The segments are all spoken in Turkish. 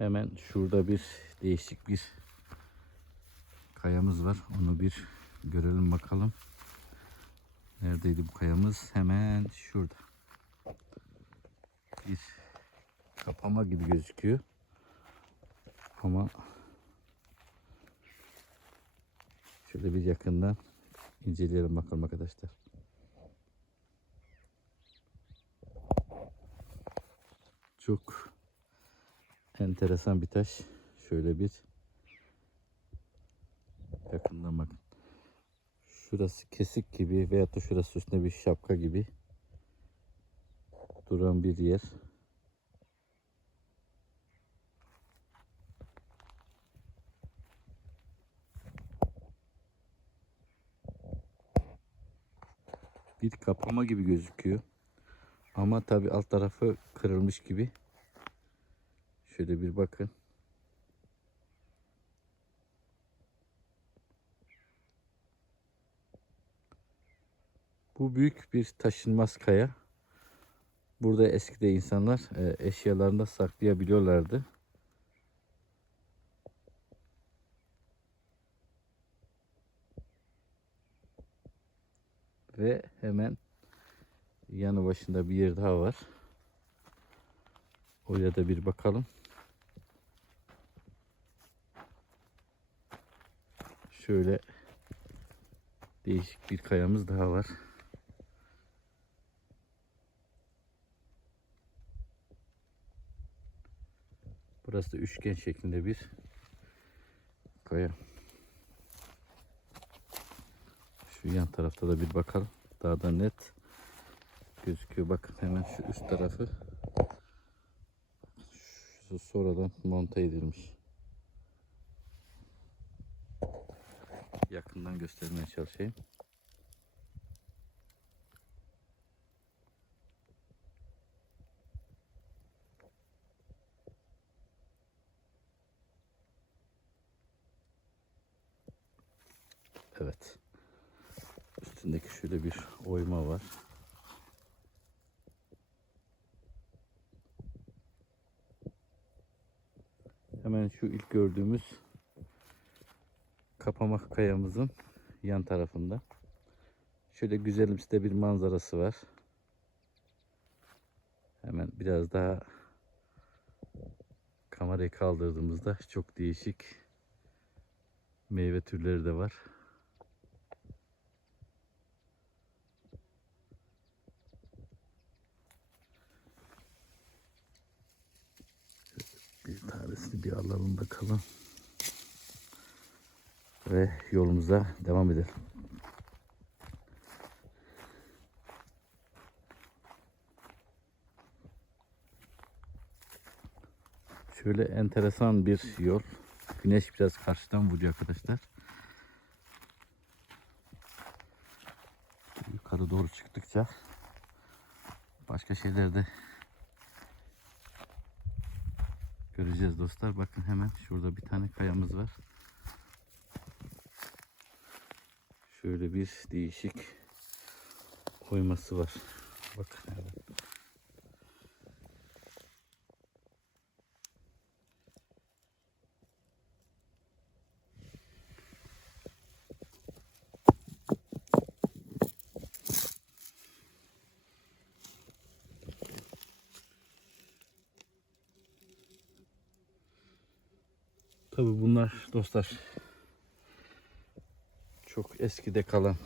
Hemen şurada bir değişik bir kayamız var. Onu bir görelim bakalım. Neredeydi bu kayamız? Hemen şurada. Bir kapama gibi gözüküyor. Ama şöyle bir yakından inceleyelim bakalım arkadaşlar. Çok enteresan bir taş. Şöyle bir yakından bakın. Şurası kesik gibi veyahut da şurası üstünde bir şapka gibi duran bir yer. Bir kapama gibi gözüküyor. Ama tabi alt tarafı kırılmış gibi. Şöyle bir bakın. Bu büyük bir taşınmaz kaya. Burada eskide insanlar e, eşyalarını saklayabiliyorlardı. Ve hemen yanı başında bir yer daha var. Oraya da bir bakalım. Şöyle değişik bir kayamız daha var. Burası da üçgen şeklinde bir kaya. Şu yan tarafta da bir bakalım. Daha da net gözüküyor. Bakın hemen şu üst tarafı şu sonradan monte edilmiş. Yakından göstermeye çalışayım. Evet. Üstündeki şöyle bir oyma var. Hemen şu ilk gördüğümüz kapamak kayamızın yan tarafında. Şöyle güzelimsi bir manzarası var. Hemen biraz daha kamerayı kaldırdığımızda çok değişik meyve türleri de var. Bir tanesini bir alalım bakalım. Ve yolumuza devam edelim. Şöyle enteresan bir yol. Güneş biraz karşıdan vuruyor arkadaşlar. Yukarı doğru çıktıkça başka şeyler de göreceğiz dostlar. Bakın hemen şurada bir tane kayamız var. Şöyle bir değişik oyması var. Bakın evet. Tabi bunlar dostlar çok eskide kalan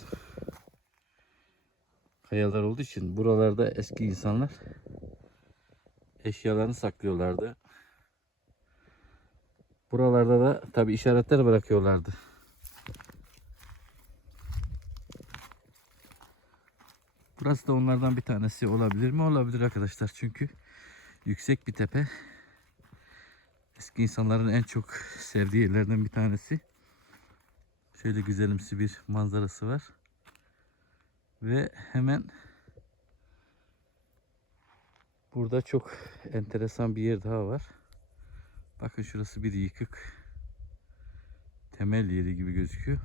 kayalar olduğu için buralarda eski insanlar eşyalarını saklıyorlardı. Buralarda da tabi işaretler bırakıyorlardı. Burası da onlardan bir tanesi olabilir mi? Olabilir arkadaşlar çünkü yüksek bir tepe. Eski insanların en çok sevdiği yerlerden bir tanesi. Şöyle güzelimsi bir manzarası var. Ve hemen burada çok enteresan bir yer daha var. Bakın şurası bir yıkık temel yeri gibi gözüküyor.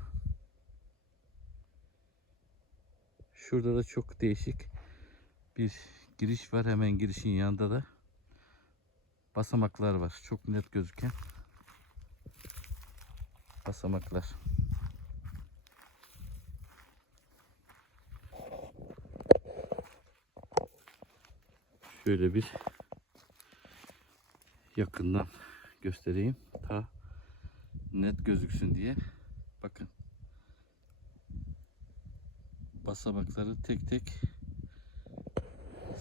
Şurada da çok değişik bir giriş var. Hemen girişin yanında da basamaklar var. Çok net gözüken basamaklar. Şöyle bir yakından göstereyim. Ta net gözüksün diye. Bakın. Basamakları tek tek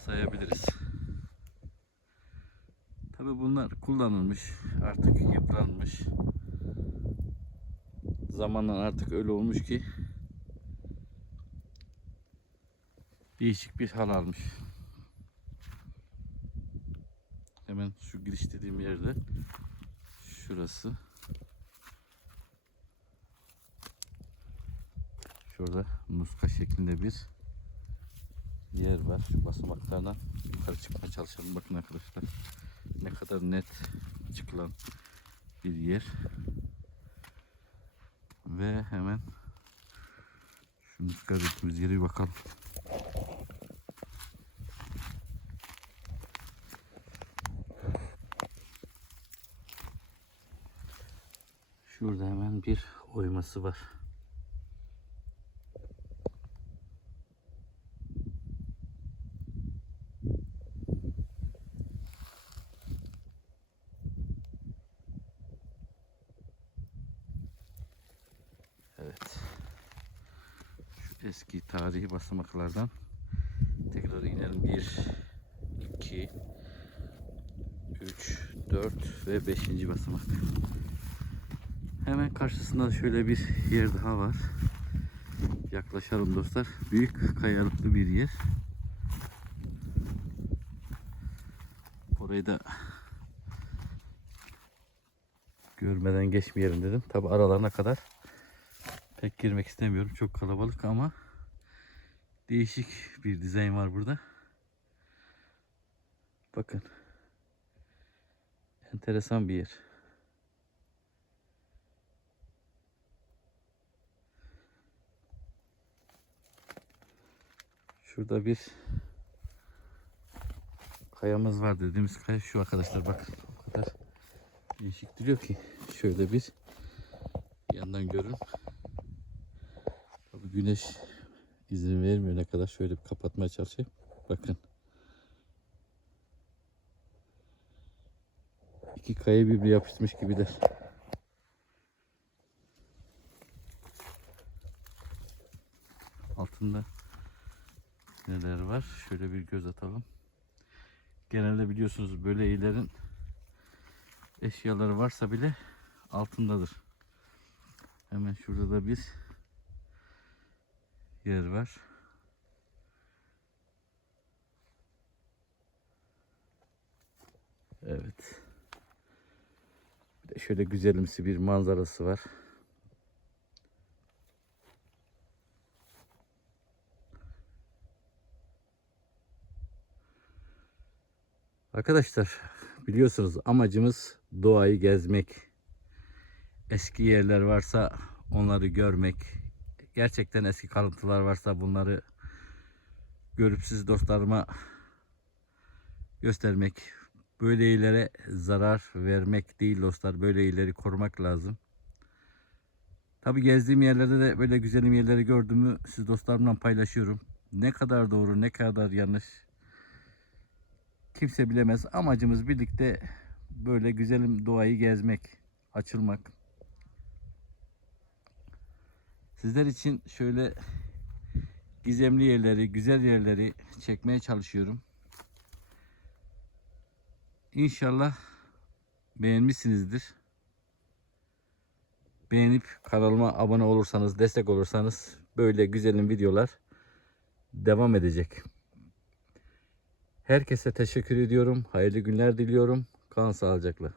sayabiliriz. Tabi bunlar kullanılmış, artık yıpranmış. Zamanla artık öyle olmuş ki değişik bir hal almış. Hemen şu giriş dediğim yerde şurası. Şurada muska şeklinde bir yer var. Şu basamaklardan yukarı çıkmaya çalışalım. Bakın arkadaşlar ne kadar net çıkılan bir yer. Ve hemen şu muska bir bakalım. Şurada hemen bir oyması var. Evet. Şu eski tarihi basamaklardan tekrar inelim. 1 2 3 4 ve 5. basamak. Karşısında şöyle bir yer daha var. Yaklaşalım dostlar. Büyük kayalıklı bir yer. Orayı da görmeden geçmeyelim dedim. Tabi aralarına kadar pek girmek istemiyorum. Çok kalabalık ama değişik bir dizayn var burada. Bakın. Enteresan bir yer. Şurada bir kayamız var dediğimiz kaya. Şu arkadaşlar bakın o kadar değişik duruyor ki. Şöyle bir yandan görün. Tabii güneş izin vermiyor ne kadar. Şöyle bir kapatmaya çalışayım. Bakın. İki kaya birbirine yapışmış gibiler altında neler var şöyle bir göz atalım genelde biliyorsunuz böyle ilerin eşyaları varsa bile altındadır. Hemen şurada da bir yer var. Evet. Bir de şöyle güzelimsi bir manzarası var. Arkadaşlar biliyorsunuz amacımız doğayı gezmek. Eski yerler varsa onları görmek. Gerçekten eski kalıntılar varsa bunları görüp siz dostlarıma göstermek. Böyle yerlere zarar vermek değil dostlar. Böyle yerleri korumak lazım. Tabi gezdiğim yerlerde de böyle güzelim yerleri gördüğümü siz dostlarımla paylaşıyorum. Ne kadar doğru ne kadar yanlış kimse bilemez. Amacımız birlikte böyle güzelim doğayı gezmek, açılmak. Sizler için şöyle gizemli yerleri, güzel yerleri çekmeye çalışıyorum. İnşallah beğenmişsinizdir. Beğenip kanalıma abone olursanız, destek olursanız böyle güzelim videolar devam edecek. Herkese teşekkür ediyorum. Hayırlı günler diliyorum. Kalın sağlıcakla.